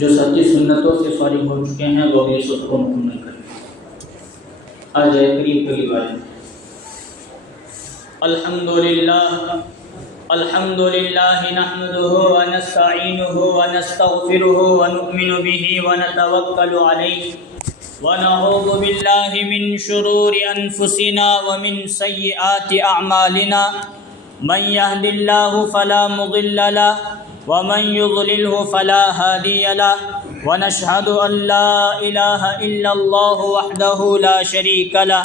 جو سچی سنتوں سے فارغ ہو چکے ہیں وہ بھی اس کو مکمل کریں۔ آج قریب قریب آئے۔ الحمد للہ نحمده ونستعینه ونستغفره ونؤمن به ونتوکل علیہ ونعوذ باللہ من شرور انفسنا ومن سیئات اعمالنا من يهد الله فلا مضل له ومن يضلله فلا هادي له ونشهد أن لا إله إلا الله وحده لا شريك له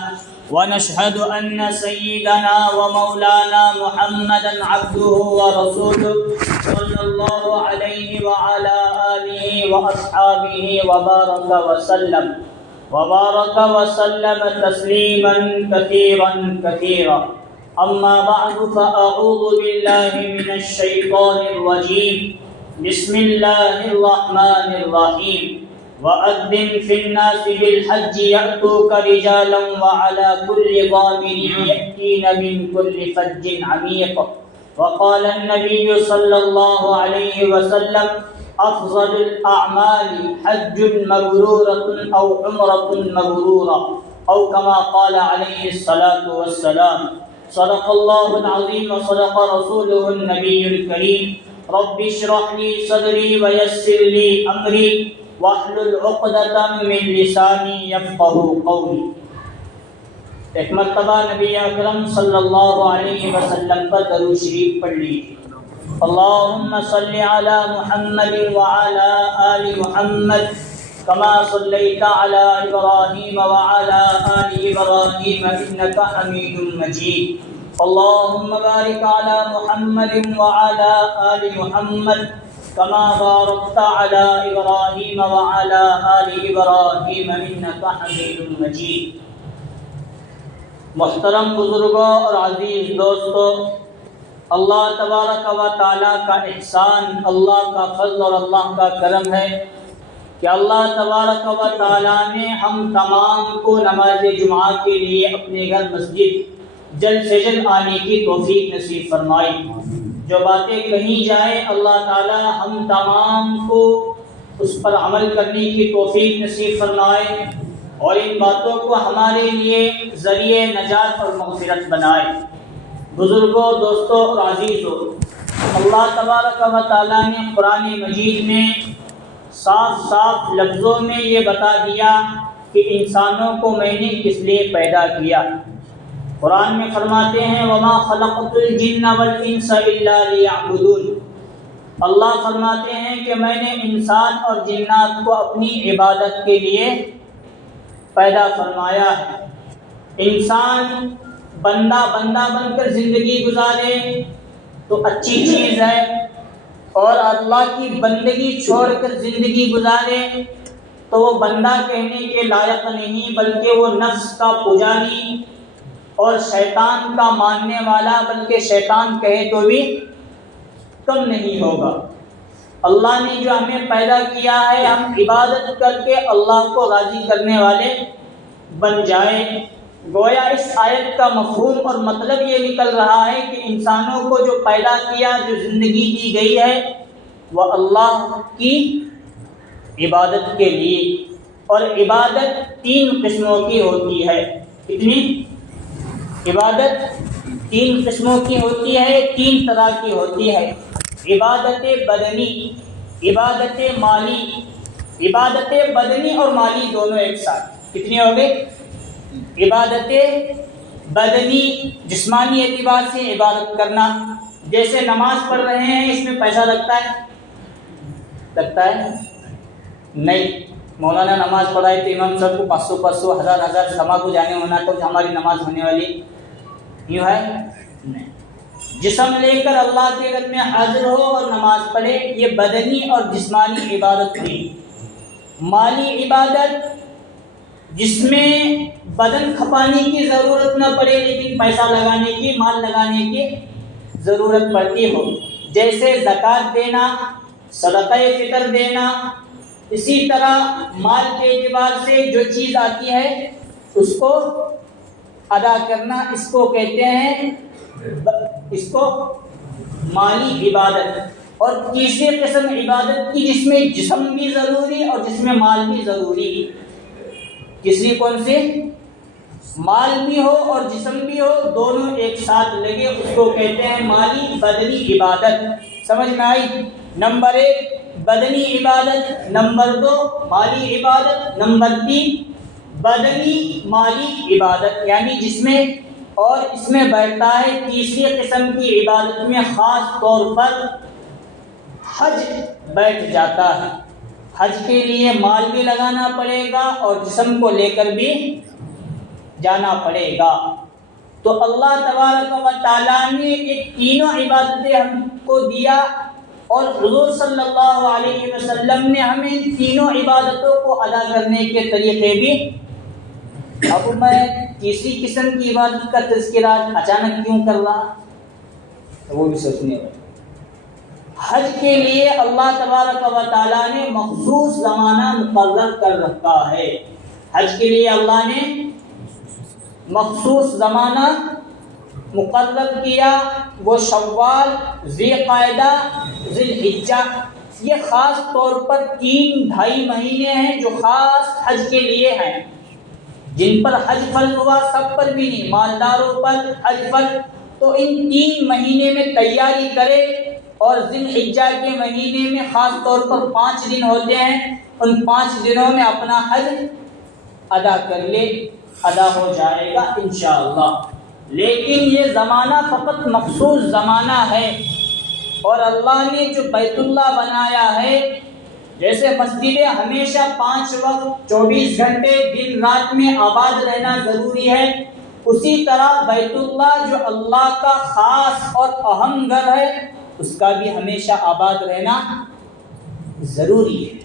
ونشهد أن سيدنا ومولانا محمدا عبده ورسوله صلى الله عليه وعلى آله وأصحابه وبارك وسلم تسليما كثيرا كثيرا. أما بعد فأعوذ بالله من الشيطان الرجيم. بسم الله الرحمن الرحيم. وأذن في الناس بالحج يأتوك رجالا وعلى كل ضامر يأتين من كل فج عميق. وقال النبي صلى الله عليه وسلم أفضل الأعمال حج مبرورة أو عمرة مبرورة أو كما قال عليه الصلاة والسلام. صدق الله العظيم وصدق رسوله النبي الكريم. رب اشرح لي صدري ويسر لي أمري واحلل عقدة من لساني يفقهوا قولي. ایک مرتبہ نبی اکرم صلی اللہ علیہ وسلم پر درود شریف پڑھ لیجیے. اللهم صل على محمد وعلى آل محمد كما صليت على إبراهيم وعلى آل إبراهيم إنك حميد مجيد. اللهم بارك على محمد وعلى آل محمد كما باركت على إبراهيم وعلى آل إبراهيم إنك حميد مجيد. محترم بزرگوں اور عزیز دوستوں، اللہ تبارک و تعالیٰ کا احسان، اللہ کا فضل اور اللہ کا کرم ہے کہ اللہ تبارک و تعالیٰ نے ہم تمام کو نماز جمعہ کے لیے اپنے گھر مسجد جلد سے جلد آنے کی توفیق نصیب فرمائی. جو باتیں کہیں جائیں اللہ تعالیٰ ہم تمام کو اس پر عمل کرنے کی توفیق نصیب فرمائے اور ان باتوں کو ہمارے لیے ذریعہ نجات اور مغفرت بنائے. بزرگوں، دوستوں اور عزیزوں، اللہ تبارک و تعالیٰ نے قرآن مجید میں صاف صاف لفظوں میں یہ بتا دیا کہ انسانوں کو میں نے کس لیے پیدا کیا. قرآن میں فرماتے ہیں وَمَا خَلَقْتُ الْجِنَّ وَالْإِنسَ إِلَّا لِيَعْبُدُونَ. اللہ فرماتے ہیں کہ میں نے انسان اور جنات کو اپنی عبادت کے لیے پیدا فرمایا ہے. انسان بندہ بن کر زندگی گزارے تو اچھی چیز ہے، اور اللہ کی بندگی چھوڑ کر زندگی گزارے تو وہ بندہ کہنے کے لائق نہیں، بلکہ وہ نفس کا پجاری اور شیطان کا ماننے والا، بلکہ شیطان کہے تو بھی کم نہیں ہوگا. اللہ نے جو ہمیں پیدا کیا ہے ہم عبادت کر کے اللہ کو راضی کرنے والے بن جائیں. گویا اس آیت کا مفہوم اور مطلب یہ نکل رہا ہے کہ انسانوں کو جو پیدا کیا، جو زندگی دی گئی ہے، وہ اللہ کی عبادت کے لیے. اور عبادت 3 قسموں کی ہوتی ہے. کتنی؟ عبادت 3 قسموں کی ہوتی ہے، 3 طرح کی ہوتی ہے. عبادت بدنی، عبادت مالی. عبادت بدنی اور مالی دونوں ایک ساتھ. کتنی ہو گئی؟ عبادت بدنی، جسمانی اعتبار سے عبادت کرنا. جیسے نماز پڑھ رہے ہیں، اس میں پیسہ لگتا ہے نہیں. مولانا نماز پڑھائے تو امام صاحب کو 500 1000 سما کو جانے ہونا تو ہماری نماز ہونے والی یوں ہے نہیں. جسم لے کر اللہ کے گھر میں حاضر ہو اور نماز پڑھے، یہ بدنی اور جسمانی عبادت ہوئی. مالی عبادت جس میں بدن کھپانے کی ضرورت نہ پڑے لیکن پیسہ لگانے کی، مال لگانے کی ضرورت پڑتی ہو، جیسے زکوٰۃ دینا، صدقہ فطر دینا. اسی طرح مال کے اعتبار سے جو چیز آتی ہے اس کو ادا کرنا، اس کو کہتے ہیں، اس کو مالی عبادت. اور تیسری قسم عبادت کی جس میں جسم بھی ضروری اور جس میں مال بھی ضروری. تیسری کون سی؟ مال بھی ہو اور جسم بھی ہو، دونوں ایک ساتھ لگے، اس کو کہتے ہیں مالی بدنی عبادت. سمجھ میں آئی؟ نمبر 1 بدنی عبادت، نمبر 2 مالی عبادت، نمبر 3 بدنی مالی عبادت، یعنی جس میں اور اس میں بیٹھتا ہے تیسری قسم کی عبادت میں خاص طور پر حج بیٹھ جاتا ہے. حج کے لیے مال بھی لگانا پڑے گا اور جسم کو لے کر بھی جانا پڑے گا. تو اللہ تبارک و تعالیٰ نے یہ تینوں عبادتیں ہم کو دیا اور حضور صلی اللہ علیہ وسلم نے ہمیں ان تینوں عبادتوں کو ادا کرنے کے طریقے بھی. اب میں تیسری قسم کی عبادت کا تذکرہ اچانک کیوں کر رہا، وہ بھی سوچنے والے. حج کے لیے اللہ تبارک و تعالیٰ نے مخصوص زمانہ مقرر کر رکھا ہے. حج کے لیے اللہ نے مخصوص زمانہ مقرر کیا، وہ شوال، ذی قعدہ، ذی الحجہ. یہ خاص طور پر 3-2.5 مہینے ہیں جو خاص حج کے لیے ہیں، جن پر حج فرض ہوا، سب پر بھی نہیں، مالداروں پر حج فرض. تو ان 3 مہینے میں تیاری کرے اور ذی الحجہ کے مہینے میں خاص طور پر 5 دن ہوتے ہیں، ان 5 دنوں میں اپنا حج ادا کر لے، ادا ہو جائے گا انشاءاللہ. لیکن یہ زمانہ فقط مخصوص زمانہ ہے، اور اللہ نے جو بیت اللہ بنایا ہے، جیسے مسجدیں ہمیشہ 5 وقت 24 گھنٹے دن رات میں آباد رہنا ضروری ہے، اسی طرح بیت اللہ جو اللہ کا خاص اور اہم گھر ہے، اس کا بھی ہمیشہ آباد رہنا ضروری ہے.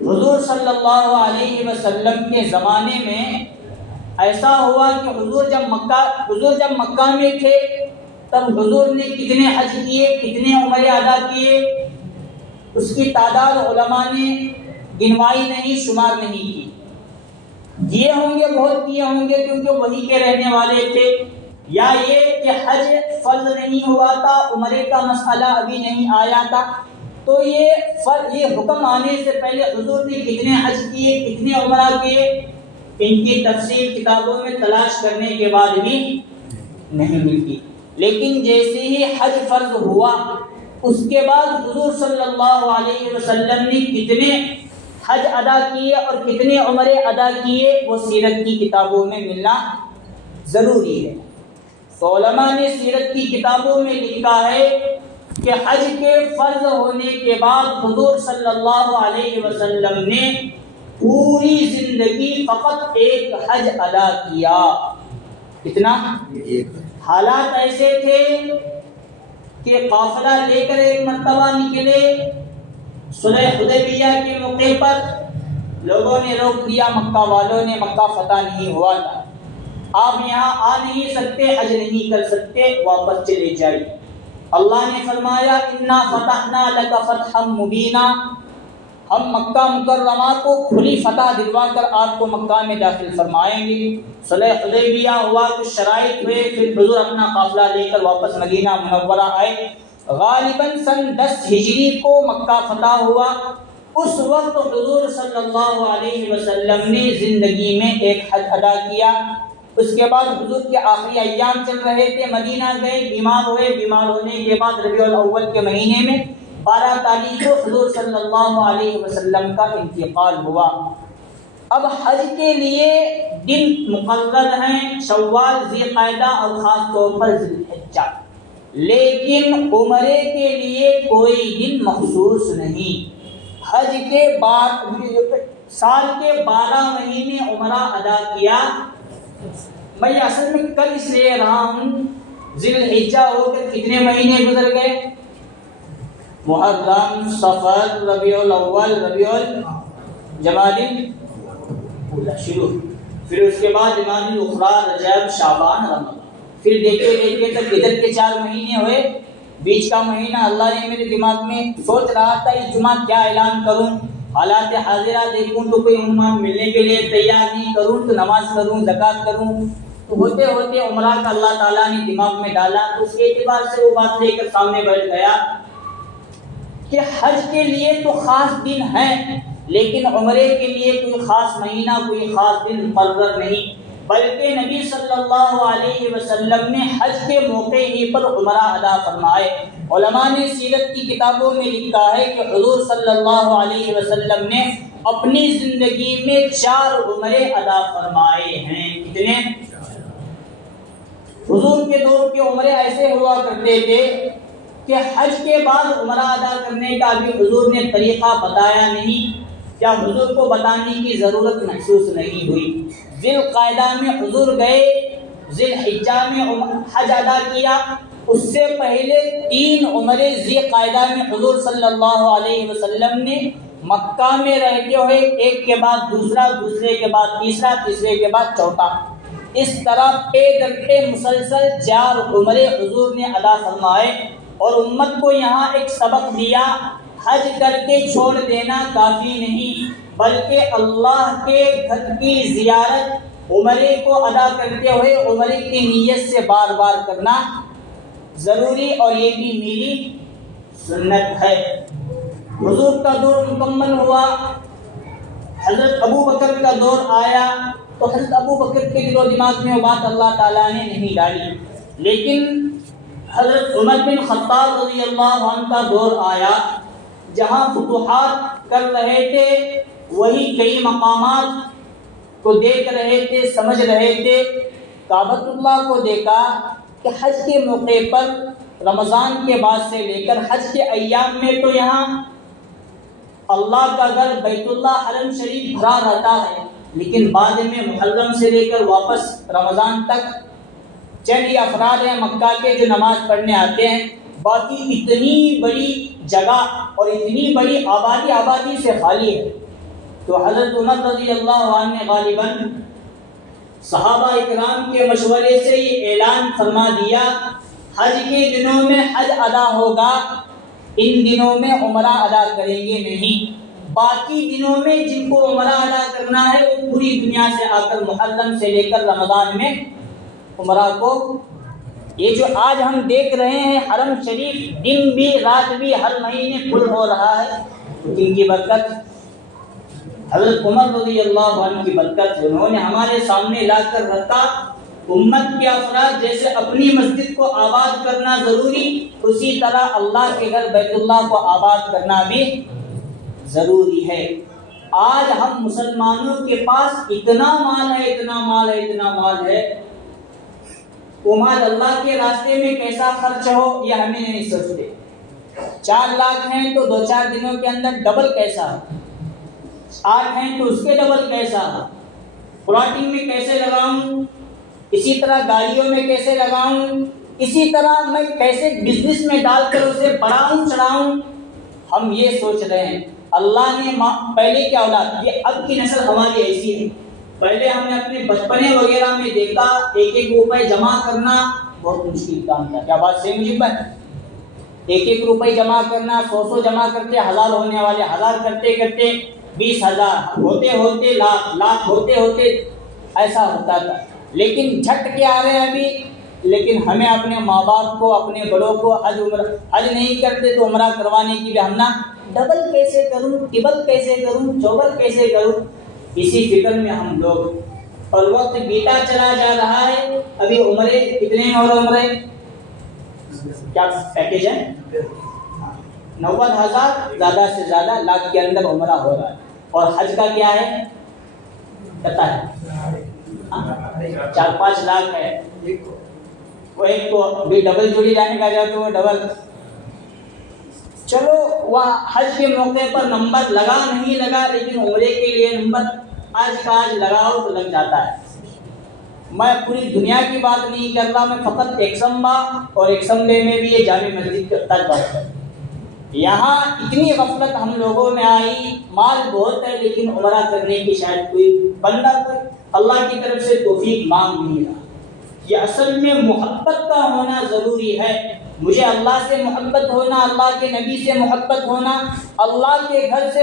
حضور صلی اللہ علیہ وسلم کے زمانے میں ایسا ہوا کہ حضور جب مکہ میں تھے تب حضور نے کتنے حج کیے، کتنے عمرے ادا کیے، اس کی تعداد علماء نے گنوائی نہیں، شمار نہیں کی. یہ ہوں گے، بہت کیے ہوں گے کیونکہ وہی کے رہنے والے تھے، یا یہ کہ حج فرض نہیں ہوا تھا، عمرے کا مسئلہ ابھی نہیں آیا تھا. تو یہ حکم آنے سے پہلے حضور نے کتنے حج کیے، کتنے عمرہ کیے، ان کی تفصیل کتابوں میں تلاش کرنے کے بعد بھی نہیں ملتی. لیکن جیسے ہی حج فرض ہوا، اس کے بعد حضور صلی اللہ علیہ وسلم نے کتنے حج ادا کیے اور کتنے عمرے ادا کیے، وہ سیرت کی کتابوں میں ملنا ضروری ہے. تو علماء نے سیرت کی کتابوں میں لکھا ہے کہ حج کے فرض ہونے کے بعد حضور صلی اللہ علیہ وسلم نے پوری زندگی فقط ایک حج ادا کیا. کتنا؟ حالات ایسے تھے کہ قافلہ لے کر ایک مرتبہ نکلے، صلح حدیبیہ کے موقع پر لوگوں نے روک دیا، مکہ والوں نے، مکہ فتح نہیں ہوا تھا، آپ یہاں آ نہیں سکتے، حج نہیں کر سکتے، واپس چلے جائیے. اللہ نے فرمایا انا فتحنا لک فتحا مبینا، ہم مکہ مکرمہ کو کھلی فتح دلوا کر آپ کو مکہ میں داخل فرمائیں گے. صلح حدیبیہ ہوا، کچھ شرائط ہوئے، پھر حضور اپنا قافلہ لے کر واپس مدینہ منورہ آئے. غالباً سن 10 ہجری کو مکہ فتح ہوا. اس وقت حضور صلی اللہ علیہ وسلم نے زندگی میں ایک حج ادا کیا. اس کے بعد حضور کے آخری ایام چل رہے تھے، مدینہ گئے، بیمار ہوئے. بیمار ہونے کے بعد ربیع الاول کے مہینے میں 12 تاریخ کو حضور صلی اللہ علیہ وسلم کا انتقال ہوا. اب حج کے لیے دن مقرر ہیں، شوال، ذی قعدہ اور خاص طور پر ذی الحجہ، لیکن عمرے کے لیے کوئی دن مخصوص نہیں. حج کے سال کے 12 مہینے عمرہ ادا کیا. میں اصل میں کل اس لیے رہا ہوں، ذی الحجہ ہو کر کتنے مہینے گزر گئے؟ محرم، صفر، ربیع الاول، ربیع جمادی الاولیٰ شروع، پھر اس کے بعد جمادی الاخری، رجب، شعبان، رمضان. پھر دیکھتے تک ادھر کے 4 مہینے ہوئے. بیچ کا مہینہ اللہ نے میرے دماغ میں سوچ رہا تھا اس جمعہ کیا اعلان کروں، حالات حاضرہ دیکھوں تو کوئی عنوان ملنے کے لیے تیار نہیں، کروں تو نماز کروں، زکوٰۃ کروں، تو ہوتے ہوتے عمرہ کا اللہ تعالیٰ نے دماغ میں ڈالا، تو اس اعتبار سے وہ بات لے کر سامنے بیٹھ گیا کہ حج کے لیے تو خاص دن ہیں، لیکن عمرے کے لیے کوئی خاص مہینہ، کوئی خاص دن مقرر نہیں، بلکہ نبی صلی اللہ علیہ وسلم نے حج کے موقع ہی پر عمرہ ادا فرمائے۔ علماء نے سیرت کی کتابوں میں لکھا ہے کہ حضور صلی اللہ علیہ وسلم نے اپنی زندگی میں 4 عمرے ادا فرمائے ہیں۔ کتنے؟ حضور کے دور کے عمرے ایسے ہوا کرتے تھے کہ حج کے بعد عمرہ ادا کرنے کا بھی حضور نے طریقہ بتایا نہیں، یا حضور کو بتانے کی ضرورت محسوس نہیں ہوئی۔ ذی القعدہ میں حضور گئے، ذی الحجہ میں حج ادا کیا، اس سے پہلے 3 عمرے ذی القعدہ میں حضور صلی اللہ علیہ وسلم نے مکہ میں رہتے ہوئے ایک کے بعد دوسرا، دوسرے کے بعد تیسرا، تیسرے کے بعد چوتھا، اس طرح پے در پہ مسلسل 4 عمرے حضور نے ادا فرمائے، اور امت کو یہاں ایک سبق دیا، حج کر کے چھوڑ دینا کافی نہیں، بلکہ اللہ کے گھر کی زیارت عمرے کو ادا کرتے ہوئے عمرے کی نیت سے بار بار کرنا ضروری، اور یہ بھی میری سنت ہے۔ حضور کا دور مکمل ہوا، حضرت ابو بکر کا دور آیا، تو حضرت ابو بکر کے دل و دماغ میں وہ بات اللہ تعالیٰ نے نہیں ڈالی، لیکن حضرت عمر بن خطاب رضی اللہ عنہ کا دور آیا، جہاں فتوحات کر رہے تھے، وہی کئی مقامات کو دیکھ رہے تھے، سمجھ رہے تھے، کعبۃ اللہ کو دیکھا کہ حج کے موقع پر رمضان کے بعد سے لے کر حج کے ایام میں تو یہاں اللہ کا گھر بیت اللہ حرم شریف بھرا رہتا ہے، لیکن بعد میں محرم سے لے کر واپس رمضان تک چند ہی افراد ہیں مکہ کے جو نماز پڑھنے آتے ہیں، باقی اتنی بڑی جگہ اور اتنی بڑی آبادی سے خالی ہے۔ تو حضرت عمر رضی اللہ عنہ نے غالباً صحابہ اکرام کے مشورے سے یہ اعلان فرما دیا، حج کے دنوں میں حج ادا ہوگا، ان دنوں میں عمرہ ادا کریں گے نہیں، باقی دنوں میں جن کو عمرہ ادا کرنا ہے وہ پوری دنیا سے آ کر محرم سے لے کر رمضان میں عمرہ کو، یہ جو آج ہم دیکھ رہے ہیں حرم شریف دن بھی رات بھی ہر مہینے کھل ہو رہا ہے، جن کی برکت حضرت عمر رضی اللہ عنہ کی برکت، جنہوں نے ہمارے سامنے لا کر رکھا، امت کے افراد جیسے اپنی مسجد کو آباد کرنا ضروری، اسی طرح اللہ کے گھر بیت اللہ کو آباد کرنا بھی ضروری ہے۔ آج ہم مسلمانوں کے پاس اتنا مال ہے، وہ مال اللہ کے راستے میں کیسا خرچ ہو یہ ہمیں نہیں سوچتے۔ 4 لاکھ ہیں تو 2-4 دنوں کے اندر ڈبل کیسا، 8 ہیں تو اس کے ڈبل کیسا، پلاٹنگ میں کیسے لگاؤں، اسی طرح گاڑیوں میں کیسے لگاؤں، اسی طرح میں کیسے بزنس میں ڈال کر اسے بڑھاؤں چڑھاؤں، ہم یہ سوچ رہے ہیں۔ اللہ نے پہلے کیا اولاد، یہ اب کی نسل ہماری ایسی ہے، پہلے ہم نے اپنے بچپنے وغیرہ میں دیکھا 1-1 روپے جمع کرنا بہت مشکل کام تھا، کیا بات صحیح مجھے پر 1-1 روپے جمع کرنا، 100 جمع کرتے 1000 ہونے والے 1000 کرتے 20,000 ہوتے لاکھ ہوتے ایسا ہوتا تھا، لیکن جھٹ کے آ رہے ہیں ابھی، لیکن ہمیں اپنے ماں باپ کو، اپنے بڑوں کو حج نہیں کرتے تو عمرہ کروانے کی بھی ہم نہ ڈبل کیسے کروں، ٹبل کیسے کروں، چوبل کیسے کروں، اسی فکر میں ہم لوگ، اور وقت بیتا چلا جا رہا ہے۔ ابھی عمرے کتنے اور عمرے کیا پیکیج ہے 90,000 زیادہ سے زیادہ لاکھ کے اندر عمرہ ہو رہا ہے، اور حج کا کیا ہے پتہ ہے 4-5 لاکھ ہے، وہ ایک کو بھی ڈبل جوڑی جانے کا جاتا ہے ڈبل، چلو وہاں حج کے موقع پر نمبر لگا نہیں لگا، لیکن عمرے کے لیے نمبر آج کا آج لگاؤ تو لگ جاتا ہے۔ میں پوری دنیا کی بات نہیں کر رہا، میں فقط ایکسمبا اور ایکسمبے میں بھی یہ جامع مسجد تک بات ہے، یہاں اتنی غفلت ہم لوگوں میں آئی، مال بہت ہے لیکن عمرہ کرنے کی شاید کوئی بندہ اللہ کی طرف سے توفیق مانگ نہیں رہا۔ یہ اصل میں محبت کا ہونا ضروری ہے. مجھے اللہ سے محبت ہونا، اللہ کے نبی سے محبت ہونا، اللہ کے گھر سے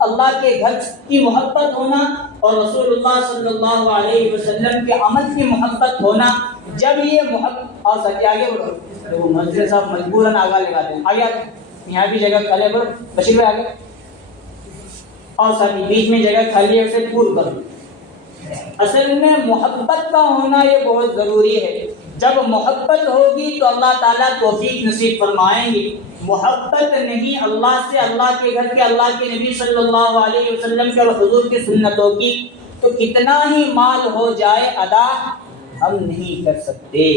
اللہ کے گھر کی محبت ہونا اور رسول اللہ صلی اللہ علیہ وسلم کے عمل کی محبت ہونا. جب یہ محبت اور سچ آگے بڑھو، وہ مسجد صاحب مجبوراً آگا لگاتے ہیں. آگے یہاں بھی جگہ خالی بڑھو، بشیر بھائی آگے، اور ساتھ بیچ میں جگہ خالی ہے اسے پور کرو. اصل میں محبت کا ہونا یہ بہت ضروری ہے. جب محبت ہوگی تو اللہ تعالیٰ توفیق نصیب فرمائیں گے. محبت نہیں اللہ سے، اللہ کے گھر کے، اللہ کے نبی صلی اللہ علیہ وسلم کے اور حضور کی سنتوں کی، تو کتنا ہی مال ہو جائے ادا ہم نہیں کر سکتے.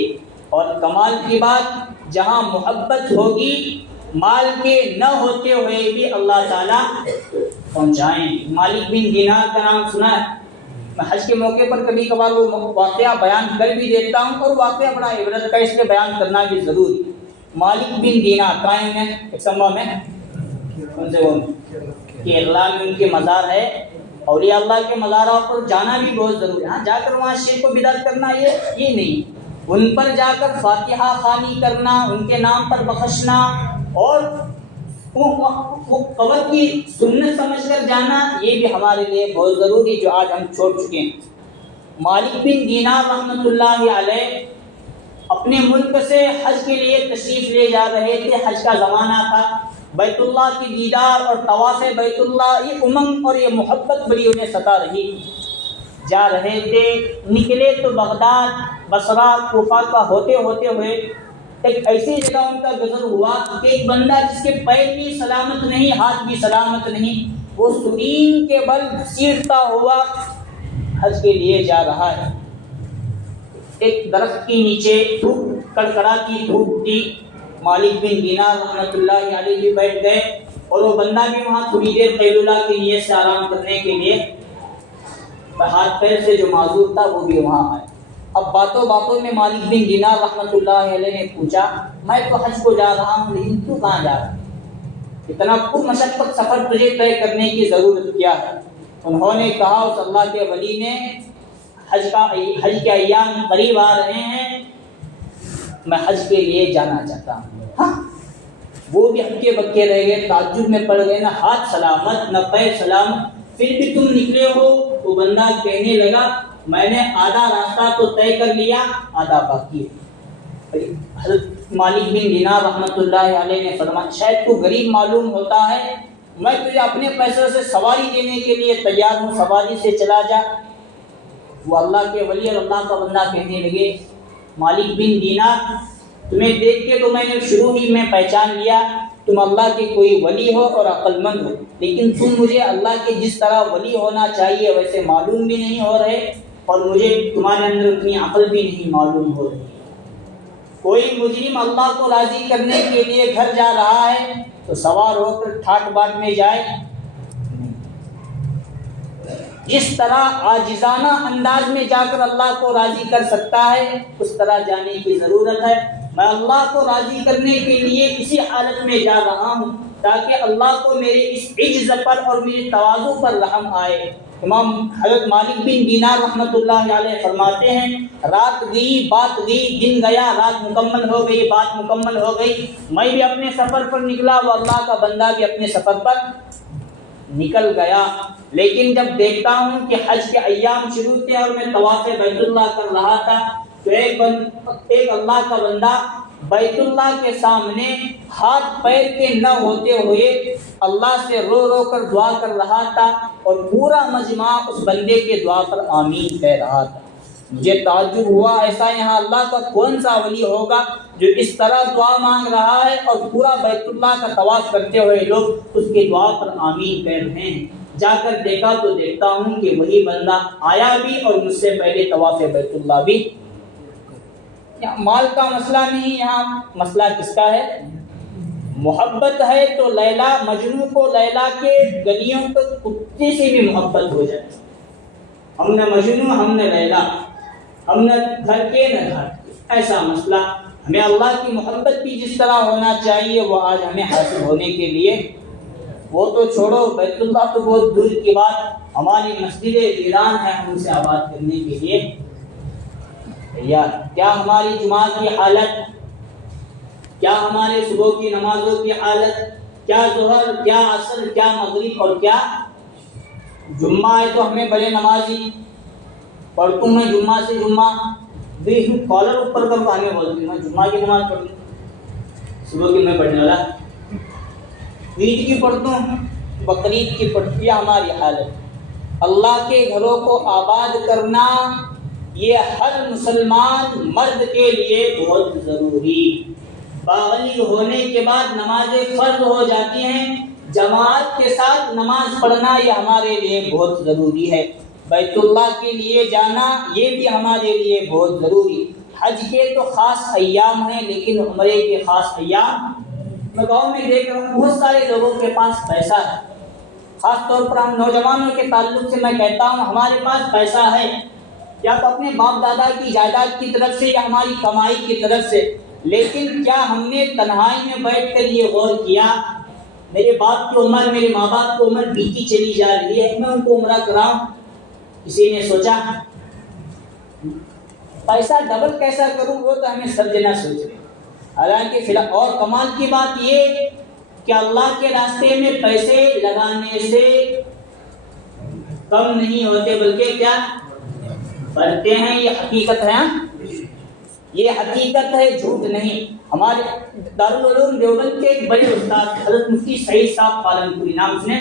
اور کمال کی بات، جہاں محبت ہوگی مال کے نہ ہوتے ہوئے بھی اللہ تعالیٰ پہنچائیں. مالک بن دینار کا نام سنا ہے؟ میں حج کے موقع پر کبھی کبھار وہ واقعہ بیان کر بھی دیتا ہوں، اور واقعہ بڑا عبرت کا، اس لیے بیان کرنا بھی ضروری. مالک بن دینار قائم ہے ایک سمبا میں، ان سے وہ کیرلا میں ان کے مزار ہے. اولیاء اللہ کے مزاروں پر جانا بھی بہت ضروری ہے. ہاں جا کر وہاں شرک و بدعت کرنا یہ نہیں، ان پر جا کر فاتحہ خوانی کرنا، ان کے نام پر بخشنا اور وہ قبر کی سنت سمجھ کر جانا، یہ بھی ہمارے لیے بہت ضروری، جو آج ہم چھوڑ چکے ہیں. مالک بن دینار رحمۃ اللہ علیہ اپنے ملک سے حج کے لیے تشریف لے جا رہے تھے. حج کا زمانہ تھا، بیت اللہ کی دیدار اور طواف بیت اللہ، یہ امنگ اور یہ محبت بڑی انہیں ستا رہی. جا رہے تھے، نکلے تو بغداد، بصرہ، کوفہ کا ہوتے ہوئے ایک ایسی جگہ ان کا گزر ہوا کہ ایک بندہ جس کے پیر بھی سلامت نہیں، ہاتھ بھی سلامت نہیں، وہ سرین کے بل گھسیٹتا ہوا حج کے لیے جا رہا ہے. ایک درخت کے نیچے دھوپ، کڑکڑاتی دھوپ تھی. مالک بن دینار رحمۃ اللہ علیہ بھی بیٹھ گئے اور وہ بندہ بھی وہاں تھوڑی دیر قیلولہ کے لیے سے آرام کرنے کے لیے، ہاتھ پیر سے جو معذور تھا وہ بھی وہاں آئے. اب باتوں میں مالک بن دینار رحمۃ اللہ علیہ نے پوچھا، میں تو حج کو جا رہا ہوں لیکن تو کہاں جا رہا ہے؟ اتنا پرمشقت سفر تجھے طے کرنے کی ضرورت کیا ہے؟ انہوں نے کہا، اس اللہ کے ولی نے، حج کے ایام قریب آ رہے ہیں، میں حج کے لیے جانا چاہتا ہوں. ہاں وہ بھی ہکے بکے رہ گئے، تعجب میں پڑ گئے، نہ ہاتھ سلامت نہ پیر سلامت، پھر بھی تم نکلے ہو. وہ بندہ کہنے لگا، میں نے آدھا راستہ تو طے کر لیا، آدھا باقی ہے. حضرت مالک بن دینار رحمۃ اللہ علیہ نے فرمایا، شاید تو غریب معلوم ہوتا ہے، میں تجھے اپنے پیسے سے سواری دینے کے لیے تیار ہوں، سواری سے چلا جا. وہ اللہ کے ولی اور اللہ کا بندہ کہنے لگے، مالک بن دینار، تمہیں دیکھ کے تو میں نے شروع ہی میں پہچان لیا تم اللہ کے کوئی ولی ہو اور عقل مند ہو، لیکن تم مجھے اللہ کے جس طرح ولی ہونا چاہیے ویسے معلوم بھی نہیں ہو رہے، اور مجھے تمہارے اندر اتنی عقل بھی نہیں معلوم ہو رہی. کوئی مجرم اللہ کو راضی کرنے کے لیے گھر جا رہا ہے تو سوار ہو کر ٹھاٹ باٹ میں جائے. جس طرح عاجزانہ انداز میں جا کر اللہ کو راضی کر سکتا ہے، اس طرح جانے کی ضرورت ہے. میں اللہ کو راضی کرنے کے لیے اسی حالت میں جا رہا ہوں تاکہ اللہ کو میرے اس عجز پر اور میرے تواضع پر رحم آئے. امام حضرت مالک بن دینار رحمۃ اللہ علیہ فرماتے ہیں، رات گئی بات گئی، دن گیا رات مکمل ہو گئی، بات مکمل ہو گئی. میں بھی اپنے سفر پر نکلا، وہ اللہ کا بندہ بھی اپنے سفر پر نکل گیا. لیکن جب دیکھتا ہوں کہ حج کے ایام شروع تھے اور میں طواف بیت اللہ کر رہا تھا تو ایک اللہ کا بندہ بیت اللہ کے سامنے ہاتھ پیر کے نہ ہوتے ہوئے اللہ سے رو رو کر دعا کر رہا تھا، اور پورا مجمع اس بندے کے دعا پر آمین کہہ رہا تھا. مجھے تعجب ہوا، ایسا یہاں اللہ کا کون سا ولی ہوگا جو اس طرح دعا مانگ رہا ہے اور پورا بیت اللہ کا طواف کرتے ہوئے لوگ اس کے دعا پر آمین کہہ رہے ہیں. جا کر دیکھا تو دیکھتا ہوں کہ وہی بندہ آیا بھی اور مجھ سے پہلے طواف بیت اللہ بھی. یہاں مال کا مسئلہ نہیں، یہاں مسئلہ کس کا ہے؟ محبت ہے تو لیلا مجنو کو لیلا کے گلیوں کو کتے سے بھی محبت ہو جائے. ہم نے مجنو، ہم نے لیلا، ہم نے گھر کے نہ گھر کے، ایسا مسئلہ. ہمیں اللہ کی محبت بھی جس طرح ہونا چاہیے وہ آج ہمیں حاصل ہونے کے لیے، وہ تو چھوڑو بیت اللہ تو بہت دور کی بات، ہماری مسجد ویران ہے ہم اسے آباد کرنے کے لیے یار کیا ہماری جمعہ کی حالت، کیا ہمارے صبح کی نمازوں کی حالت، کیا ظہر، کیا عصر، کیا مغرب اور کیا جمعہ ہے تو ہمیں بڑے نمازی پڑھتوں میں جمعہ سے جمعہ کالر اوپر کر کے ہمیں بولتی ہوں میں جمعہ کی نماز پڑھوں، صبح کی میں پڑھنے والا، عید کی پڑھتا ہوں، بقرعید کی پڑھتی ہے ہماری حالت۔ اللہ کے گھروں کو آباد کرنا یہ ہر مسلمان مرد کے لیے بہت ضروری، بالغ ہونے کے بعد نمازیں فرض ہو جاتی ہیں، جماعت کے ساتھ نماز پڑھنا یہ ہمارے لیے بہت ضروری ہے، بیت اللہ کے لیے جانا یہ بھی ہمارے لیے بہت ضروری۔ حج کے تو خاص ایام ہیں لیکن عمرے کے خاص ایام، میں گاؤں میں دیکھ رہا ہوں بہت سارے لوگوں کے پاس پیسہ ہے، خاص طور پر ہم نوجوانوں کے تعلق سے میں کہتا ہوں ہمارے پاس پیسہ ہے یا تو اپنے باپ دادا کی جائیداد کی طرف سے یا ہماری کمائی کی طرف سے، لیکن کیا ہم نے تنہائی میں بیٹھ کر یہ غور کیا میرے باپ کی عمر، میرے ماں باپ کی عمر بیتی چلی جا رہی ہے، میں ان کو عمرہ کراؤں؟ کسی نے سوچا؟ پیسہ ڈبل کیسا کروں وہ تو ہمیں سب جنا سوچ رہے، حالانکہ اور کمال کی بات یہ کہ اللہ کے راستے میں پیسے لگانے سے کم نہیں ہوتے بلکہ کیا بڑھتے ہیں، یہ حقیقت ہے، یہ حقیقت ہے، جھوٹ نہیں۔ ہمارے دارالعلوم دیوبند کے ایک بڑے استاد حضرت مفتی سعید صاحب پالن پوری، نام سنے،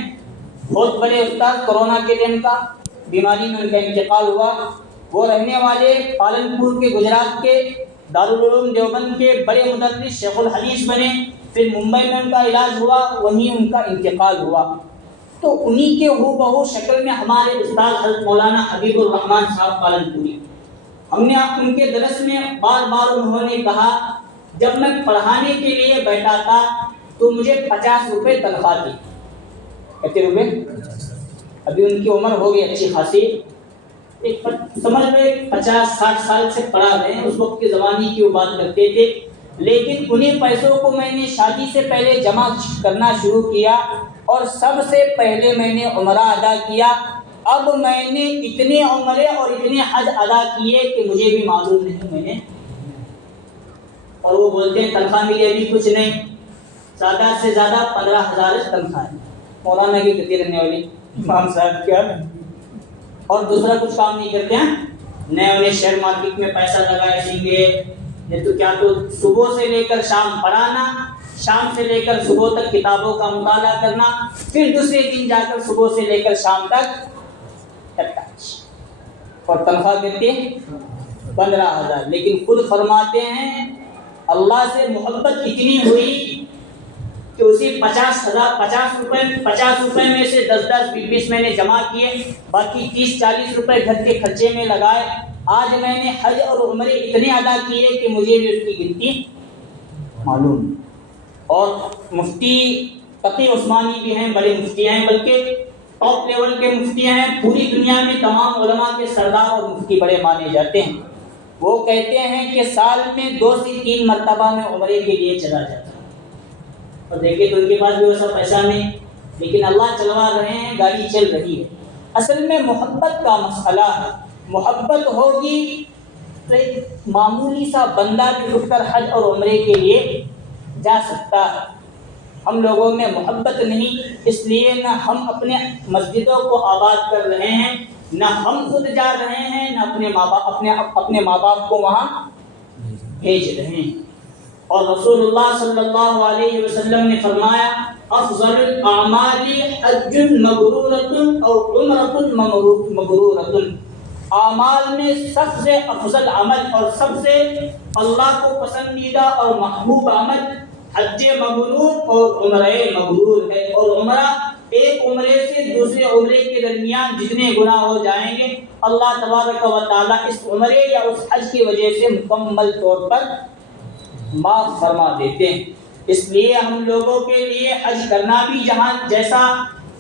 بہت بڑے استاد، کورونا کے دن کا بیماری میں ان کا انتقال ہوا، وہ رہنے والے پالن پور کے گجرات کے دارالعلوم دیوبند کے بڑے مدرس شیخ الحدیث بنے، پھر ممبئی میں ان کا علاج ہوا، وہیں ان کا انتقال ہوا، تو انہی کے ہو بہو شکل میں ہمارے استاد حضرت مولانا حبیب الرحمان صاحب پالن پوری، ہم نے ان کے درس میں بار بار انہوں نے کہا جب میں پڑھانے کے لیے بیٹھا تھا تو مجھے 50 روپے تنخواہ تھی، کتنے روپے؟ ابھی ان کی عمر ہو گئی اچھی خاصی، سمجھ میں 50-60 سال سے پڑھا رہے ہیں، اس وقت کے زمانے کی وہ بات کرتے تھے، لیکن انہیں پیسوں کو میں نے شادی سے پہلے جمع کرنا شروع کیا اور سب سے پہلے میں نے عمرہ ادا کیا، اب میں نے اتنے عمرے اور اتنے حج ادا کیے کہ مجھے بھی معلوم نہیں میں نے، اور وہ بولتے ہیں تنخواہ ملی ابھی کچھ نہیں، زیادہ سے زیادہ 15,000 تنخواہ ہے، مولانا کی کہتی رہنے والی امام صاحب کیا، اور دوسرا کچھ کام نہیں کرتے ہیں، نئے انہیں شیئر مارکیٹ میں پیسہ لگائے سیکھے، یہ تو کیا تو صبح سے لے کر شام پڑھانا، شام سے لے کر صبح تک کتابوں کا مطالعہ کرنا، پھر دوسرے دن جا کر صبح سے لے کر شام تک اور تنخواہ کتنی؟ 15,000، لیکن خود فرماتے ہیں اللہ سے محبت اتنی ہوئی کہ اسی 50 روپے میں سے 10-10 20 میں نے جمع کیے، باقی 30-40 روپے گھر کے خرچے میں لگائے، آج میں نے حج اور عمرے اتنے ادا کیے کہ مجھے بھی اس کی گنتی معلوم۔ اور مفتی تقی عثمانی بھی ہیں، بڑے مفتی ہیں، بلکہ ٹاپ لیول کے مفتی ہیں، پوری دنیا میں تمام علماء کے سردار اور مفتی بڑے مانے جاتے ہیں، وہ کہتے ہیں کہ سال میں 2 سے 3 مرتبہ میں عمرے کے لیے چلا جاتا ہوں، اور دیکھیں تو ان کے پاس بھی ویسا پیسہ نہیں، لیکن اللہ چلوا رہے ہیں، گاڑی چل رہی ہے۔ اصل میں محبت کا مسئلہ ہے، محبت ہوگی تو ایک معمولی سا بندہ بھی اٹھ کر حج اور عمرے کے لیے جا سکتا ہے، ہم لوگوں میں محبت نہیں، اس لیے نہ ہم اپنے مسجدوں کو آباد کر رہے ہیں، نہ ہم خود جا رہے ہیں، نہ اپنے ماں باپ کو وہاں بھیج رہے ہیں۔ اور رسول اللہ صلی اللہ علیہ وسلم نے فرمایا افضل الاعمال حج مبرورۃ او عمرۃ مبرورۃ، اعمال میں سب سے افضل عمل اور سب سے اللہ کو پسندیدہ اور محبوب عمل حج مبرور اور عمرہ مبرور ہے، اور عمرہ ایک عمرے سے دوسرے عمرے کے درمیان جتنے گناہ ہو جائیں گے اللہ تبارک و تعالیٰ اس عمرے یا اس حج کی وجہ سے مکمل طور پر معاف فرما دیتے ہیں۔ اس لیے ہم لوگوں کے لیے حج کرنا بھی جہاں جیسا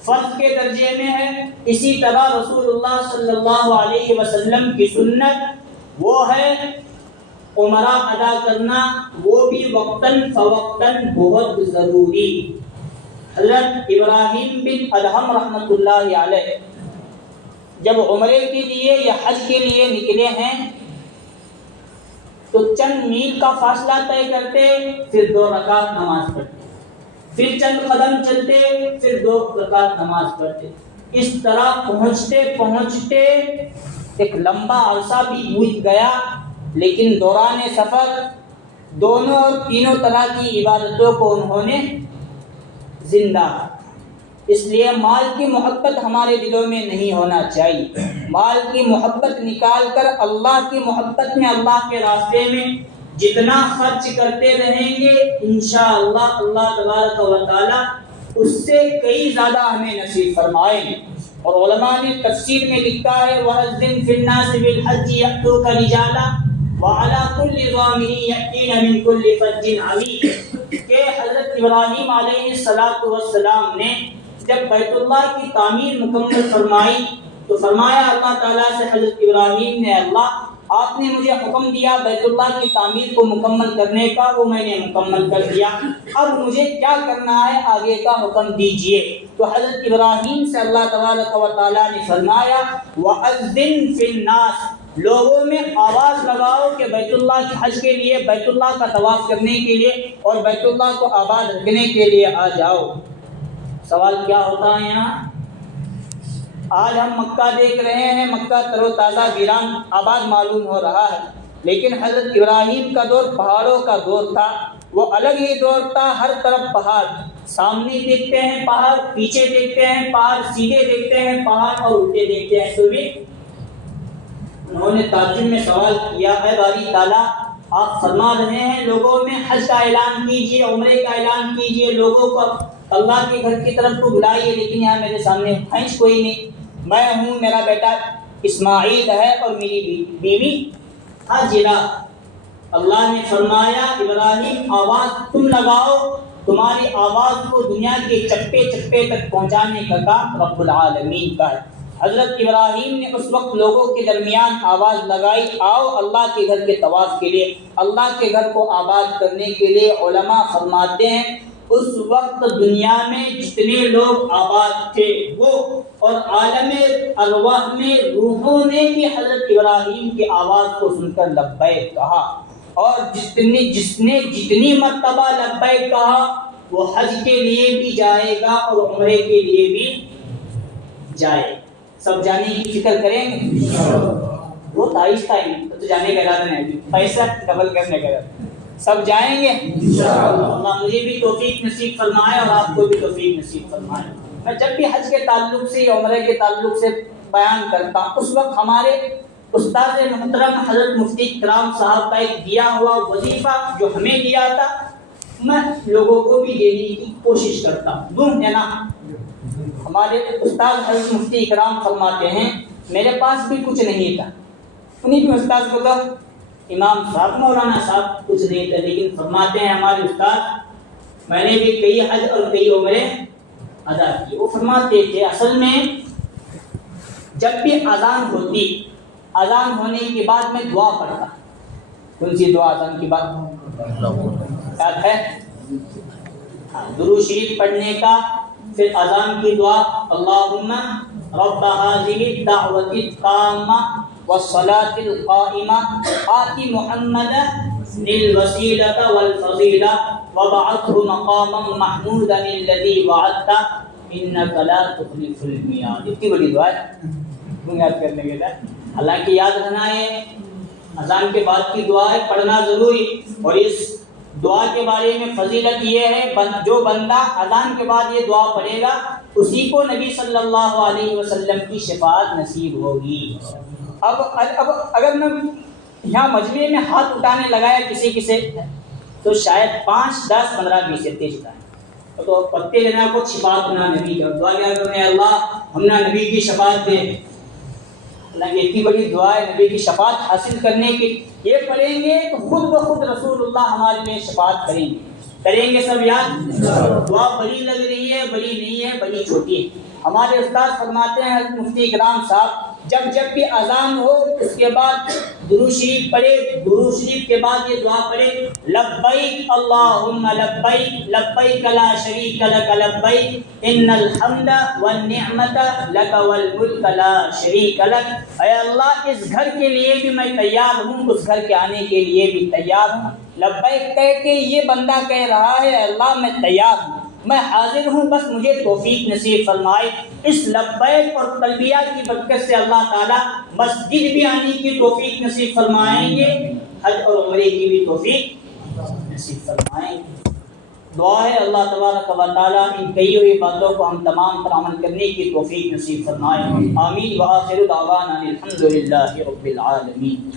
فرض کے درجے میں ہے، اسی طرح رسول اللہ صلی اللہ علیہ وسلم کی سنت وہ ہے عمرہ ادا کرنا، وہ بھی وقتاً فوقتاً بہت ضروری۔ حضرت ابراہیم بن ادہم رحمۃ اللہ علیہ جب عمرے کے لیے یا حج کے لیے نکلے ہیں تو چند میل کا فاصلہ طے کرتے، پھر 2 رکعت نماز پڑھتے، پھر چند قدم چلتے، پھر 2 رکعت نماز پڑھتے. اس طرح پہنچتے پہنچتے ایک لمبا عرصہ بھی بیت گیا، لیکن دوران سفر دونوں اور تینوں طرح کی عبادتوں کو انہوں نے زندہ. اس لیے مال کی محبت ہمارے دلوں میں نہیں ہونا چاہیے. مال کی محبت نکال کر اللہ کی محبت میں، اللہ کے راستے میں جتنا خرچ کرتے رہیں گے انشاءاللہ اللہ تبارک و تعالی اس سے کئی زیادہ ہمیں نصیب فرمائیں گے. اور علماء نے تفسیر میں لکھا ہے وَأَذِّن فِي النَّاسِ بِالْحَجِّ يَأْتُوكَ رِجَالًا وَعَلَى كُلِّ ضَامِرٍ يَأْتِينَ مِنْ كُلِّ فَجٍّ عَمِيقٍ کہ حضرت ابراہیم علیہ السلام نے جب بیت اللہ کی تعمیر مکمل فرمائی تو فرمایا اللہ تعالیٰ سے حضرت ابراہیم نے اللہ آپ نے مجھے حکم دیا بیت اللہ کی تعمیر کو مکمل کرنے کا، وہ میں نے مکمل کر دیا، اب مجھے کیا کرنا ہے آگے کا حکم دیجئے. تو حضرت ابراہیم سے اللہ تبارک و تعالیٰ نے فرمایا وَأَذِّن فِي النَّاسِ لوگوں میں آواز لگاؤ کہ بیت اللہ کے حج کے لیے، بیت اللہ کا طواف کرنے کے لیے اور بیت اللہ کو آباد رکھنے کے لیے آ جاؤ. سوال کیا ہوتا ہے یہاں؟ آج ہم مکہ دیکھ رہے ہیں، مکہ تر و تازہ ویران آباد معلوم ہو رہا ہے، لیکن حضرت ابراہیم کا دور پہاڑوں کا دور تھا، وہ الگ ہی دور تھا. ہر طرف پہاڑ، سامنے دیکھتے ہیں پہاڑ، پیچھے دیکھتے ہیں پہاڑ، سیدھے دیکھتے ہیں پہاڑ اور الٹے دیکھتے ہیں. تو بھی انہوں نے تعجب میں سوال کیا ہے باری تعالیٰ آپ فرما رہے ہیں لوگوں میں حج کا اعلان کیجئے، عمرے کا اعلان کیجئے، لوگوں کو اللہ کے گھر کی طرف کو بلائیے، لیکن یہاں میرے سامنے ہنس کوئی نہیں. میں ہوں، میرا بیٹا اسماعیل ہے اور میری بیوی حاجرہ. اللہ نے فرمایا ابراہیم آواز تم لگاؤ، تمہاری آواز کو دنیا کے چپے چپے تک پہنچانے کا کام رب العالمین کا ہے. حضرت ابراہیم نے اس وقت لوگوں کے درمیان آواز لگائی آؤ اللہ کے گھر کے طواف کے لیے، اللہ کے گھر کو آباد کرنے کے لیے. علماء فرماتے ہیں اس وقت دنیا میں جتنے لوگ آباد تھے وہ اور عالم ارواح میں روحوں نے بھی حضرت ابراہیم کی آواز کو سن کر لبیک کہا، اور جس نے جتنی مرتبہ لبیک کہا وہ حج کے لیے بھی جائے گا اور عمرے کے لیے بھی جائے. سب جانے کی فکر کریں گے؟ وہ آہستہ تو جانے کا ارادہ نہیں، پیسہ ڈبل کرنے کا ارادہ. سب جائیں گے اللہ مجھے بھی توفیق نصیب فرمائے اور آپ کو بھی توفیق نصیب فرمائے. میں جب بھی حج کے تعلق سے یا عمرے کے تعلق سے بیان کرتا ہوں اس وقت ہمارے استاد محترم حضرت مفتی کرام صاحب کا ایک دیا ہوا وظیفہ جو ہمیں دیا تھا میں لوگوں کو بھی دینے کی کوشش کرتا ہوں. ہے نا، ہمارے استاد حضرت مفتی کرام فرماتے ہیں میرے پاس بھی کچھ نہیں تھا، انہیں بھی استاد کو تو امام صاحب مولانا صاحب کچھ نہیں تھا، لیکن فرماتے ہیں ہمارے استاد میں نے بھی کئی حج اور کئی عمرے ادا کی. وہ فرماتے تھے اصل میں جب بھی اذان ہوتی، اذان ہونے کے بعد میں دعا پڑھتا. کون سی دعا اذان کے بعد یاد ہے؟ درود شریف پڑھنے کا، پھر اذان کی دعا اللہم رب هذه الدعوة التامة والصلاة القائمة آت محمدا الوسيلة والفضيلة وابعثه مقاما محمودا الذي وعدته إنك لا تخلف الميعاد. اتنی بڑی دعا ہے، تم یاد کرنے کے لیے حالانکہ یاد رہنا ہے اذان کے بعد کی دعا ہے، پڑھنا ضروری. اور اس دعا کے بارے میں فضیلت یہ ہے جو بندہ اذان کے بعد یہ دعا پڑھے گا اسی کو نبی صلی اللہ علیہ وسلم کی شفاعت نصیب ہوگی. اب اگر میں یہاں مجمع میں ہاتھ اٹھانے لگایا کسی سے تو شاید 5 10 15 20 سے تیز اٹھائیں تو پڑھتے رہنا کو شفاعت بنا نبی کا دعا کیا کرنے اللہ ہم نے نبی کی شفاعت دے. حالانکہ اتنی بڑی دعا ہے نبی کی شفاعت حاصل کرنے کی، یہ پڑھیں گے تو خود بخود رسول اللہ ہمارے لیے شفاعت کریں گے سب یاد. دعا بڑی لگ رہی ہے، بڑی نہیں ہے، بڑی چھوٹی ہے. ہمارے استاد فرماتے ہیں حضرت مفتی کرام صاحب جب بھی اذان ہو اس کے بعد درود شریف پڑھے، درود شریف کے بعد یہ دعا پڑھے، لبیک اللہم لبیک لبیک لا شریک لک لبیک ان الحمد والنعمت لک والملک لا شریک لک۔ اے اللہ اس گھر کے لیے بھی میں تیار ہوں، اس گھر کے آنے کے لیے بھی تیار ہوں۔ لبیک کہہ کے یہ بندہ کہہ رہا ہے اللہ میں تیار ہوں، میں حاضر ہوں، بس مجھے توفیق نصیب فرمائے۔ اس لبیک اور تلبیہ کی برکت سے اللہ تعالیٰ مسجد بھی آنے کی توفیق نصیب فرمائیں گے، حج اور عمرے کی بھی توفیق نصیب فرمائیں گے۔ دعا ہے اللہ تبارک و تعالیٰ ان کئی ہوئی باتوں کو ہم تمام پر عمل کرنے کی توفیق نصیب فرمائے۔ آمین وآخر دعوانا الحمدللہ رب العالمین۔